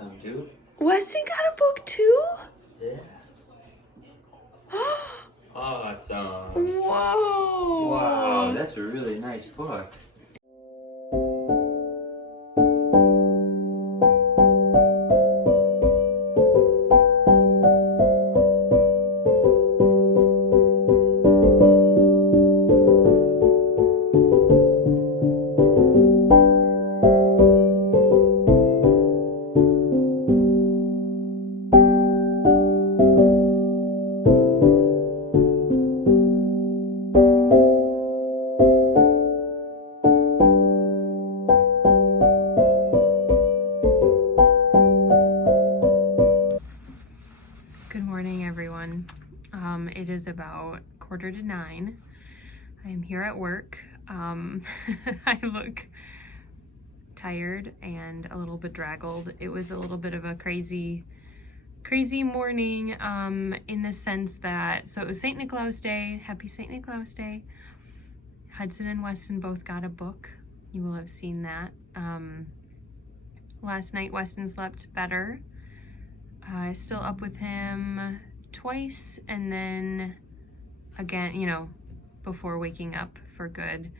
some, dude. Weston got a book too? Yeah. Awesome. Whoa. Wow, that's a really nice book. Good morning, everyone. It is about 8:45. I am here at work. I look tired and a little bedraggled. It was a little bit of a crazy morning in the sense that, so it was St. Nicholas Day. Happy St. Nicholas Day. Hudson and Weston both got a book. You will have seen that. Last night Weston slept better. I still up with him twice and then again, you know, before waking up for good.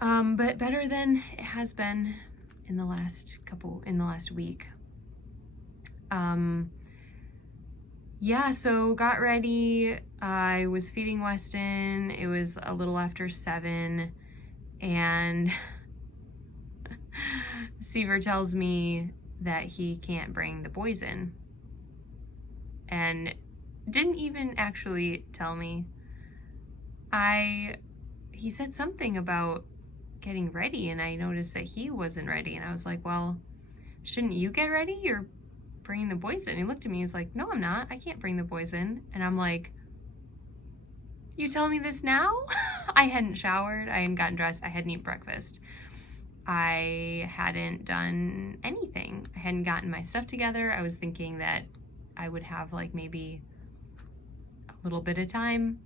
But better than it has been in the last week. Yeah, so got ready. I was feeding Weston. It was a little after 7 and Seaver tells me that he can't bring the boys in and didn't even actually tell me. He said something about getting ready and I noticed that he wasn't ready and I was like, well, shouldn't you get ready? You're bringing the boys in. He looked at me, he's like, no, I'm not. I can't bring the boys in. And I'm like, you tell me this now? I hadn't showered, I hadn't gotten dressed, I hadn't eaten breakfast. I hadn't done anything. I hadn't gotten my stuff together. I was thinking that I would have like maybe a little bit of time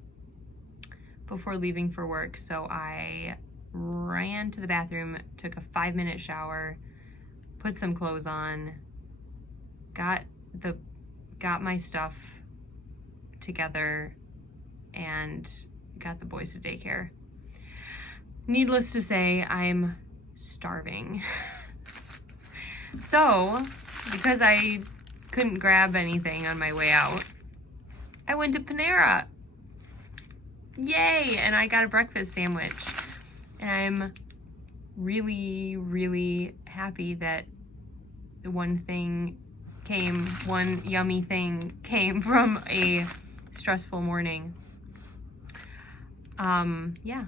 before leaving for work. So I ran to the bathroom, took a 5-minute shower, put some clothes on, got my stuff together and got the boys to daycare. Needless to say, I'm starving. So, because I couldn't grab anything on my way out, I went to Panera. Yay! And I got a breakfast sandwich. And I'm really, really happy that one yummy thing came from a stressful morning. Yeah.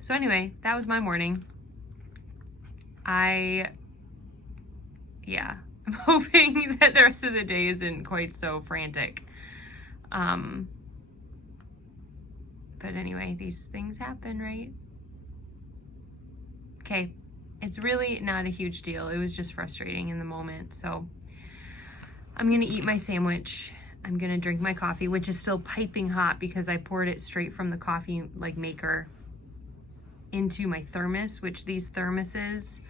So anyway, that was my morning. I'm hoping that the rest of the day isn't quite so frantic. But anyway, these things happen, right? Okay, it's really not a huge deal. It was just frustrating in the moment. So I'm gonna eat my sandwich. I'm gonna drink my coffee, which is still piping hot because I poured it straight from the coffee maker into my thermos, which these thermos,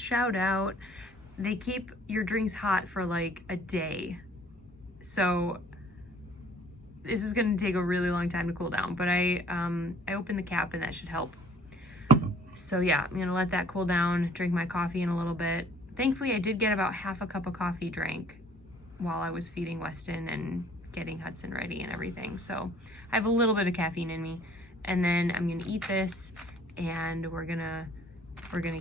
shout out, they keep your drinks hot for like a day. So this is gonna take a really long time to cool down, but I opened the cap and that should help. So yeah, I'm gonna let that cool down, drink my coffee in a little bit. Thankfully, I did get about half a cup of coffee drank while I was feeding Weston and getting Hudson ready and everything. So I have a little bit of caffeine in me. And then I'm gonna eat this and we're gonna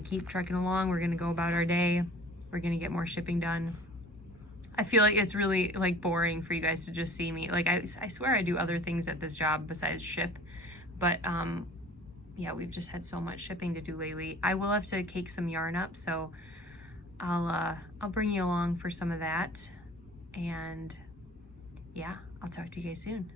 keep trucking along. We're gonna go about our day. We're gonna get more shipping done. I feel like it's really like boring for you guys to just see me. Like I swear I do other things at this job besides ship, but yeah, we've just had so much shipping to do lately. I will have to cake some yarn up, so I'll bring you along for some of that. And yeah, I'll talk to you guys soon.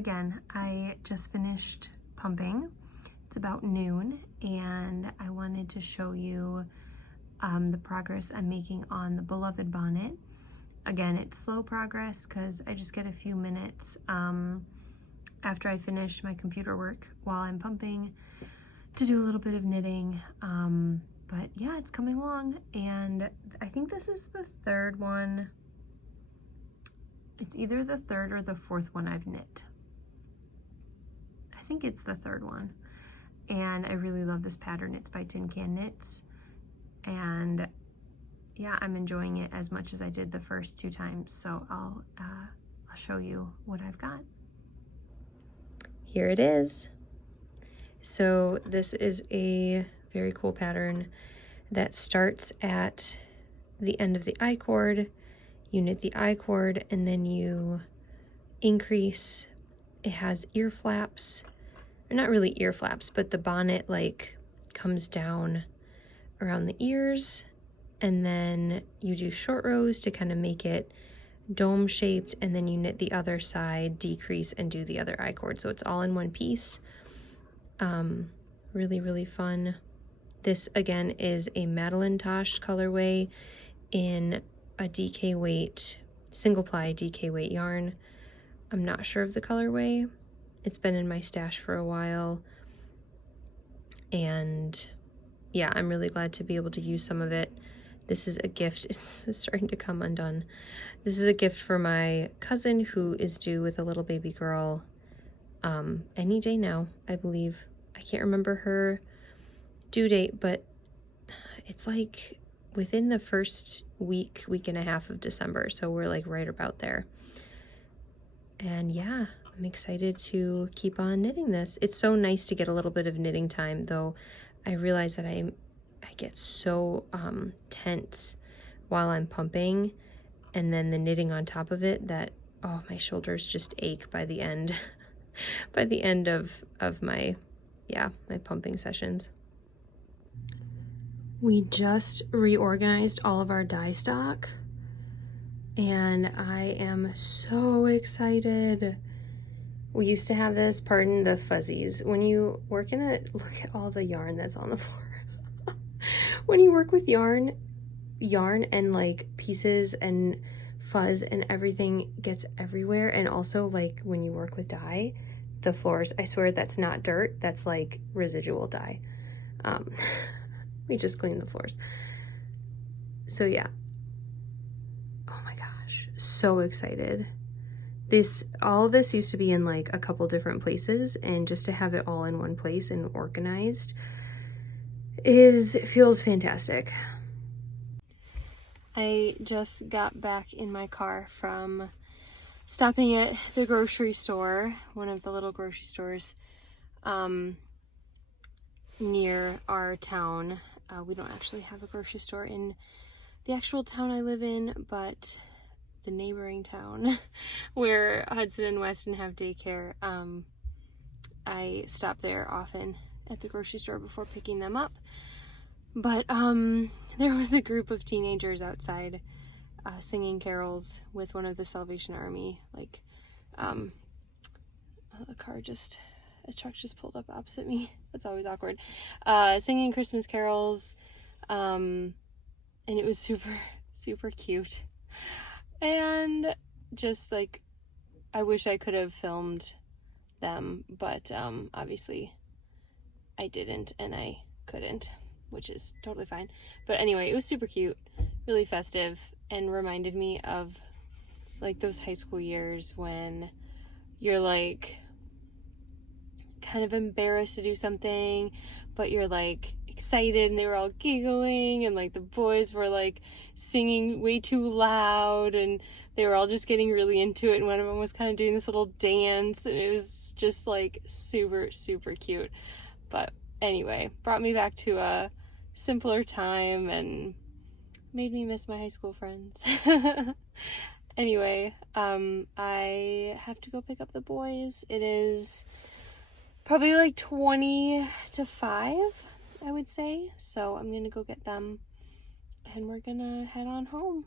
again, I just finished pumping. It's about noon, and I wanted to show you the progress I'm making on the Beloved bonnet. Again, it's slow progress because I just get a few minutes after I finish my computer work while I'm pumping to do a little bit of knitting. But yeah, it's coming along, and I think this is the third one. It's either the third or the fourth one I've knit. I think it's the third one. And I really love this pattern. It's by Tin Can Knits. And yeah, I'm enjoying it as much as I did the first 2 times. So I'll show you what I've got. Here it is. So this is a very cool pattern that starts at the end of the I cord. You knit the I cord and then you increase. It has ear flaps, or not really ear flaps, but the bonnet like comes down around the ears, and then you do short rows to kind of make it dome shaped, and then you knit the other side, decrease, and do the other I cord. So it's all in one piece. Really, really fun. This again is a Madeline Tosh colorway in a DK weight, single ply DK weight yarn. I'm not sure of the colorway. It's been in my stash for a while. And yeah, I'm really glad to be able to use some of it. This is a gift. It's starting to come undone. This is a gift for my cousin who is due with a little baby girl any day now, I believe. I can't remember her due date, but it's like within the first week and a half of December. So we're like right about there. And yeah, I'm excited to keep on knitting this. It's so nice to get a little bit of knitting time, though I realize that I get so tense while I'm pumping, and then the knitting on top of it, that oh, my shoulders just ache by the end by the end of my my pumping sessions. We just reorganized all of our dye stock, and I am so excited. We used to have this, pardon the fuzzies. When you work in it, look at all the yarn that's on the floor. When you work with yarn and like pieces and fuzz and everything gets everywhere. And also like when you work with dye, the floors, I swear that's not dirt, that's like residual dye. We just cleaned the floors. So yeah. Oh my gosh, so excited. All of this used to be in like a couple different places, and just to have it all in one place and organized feels fantastic. I just got back in my car from stopping at the grocery store, one of the little grocery stores near our town. We don't actually have a grocery store in the actual town I live in, but the neighboring town where Hudson and Weston have daycare. I stop there often at the grocery store before picking them up. But there was a group of teenagers outside singing carols with one of the Salvation Army, like a truck just pulled up opposite me. That's always awkward. Singing Christmas carols, and it was super, super cute. And just like, I wish I could have filmed them, but obviously I didn't and I couldn't, which is totally fine. But anyway, it was super cute, really festive, and reminded me of like those high school years when you're like kind of embarrassed to do something, but you're like excited, and they were all giggling, and like the boys were like singing way too loud, and they were all just getting really into it, and one of them was kind of doing this little dance, and it was just like super, super cute. But anyway, brought me back to a simpler time and made me miss my high school friends. Anyway, I have to go pick up the boys. It is probably like 20 to 5, I would say. So I'm gonna go get them and we're gonna head on home.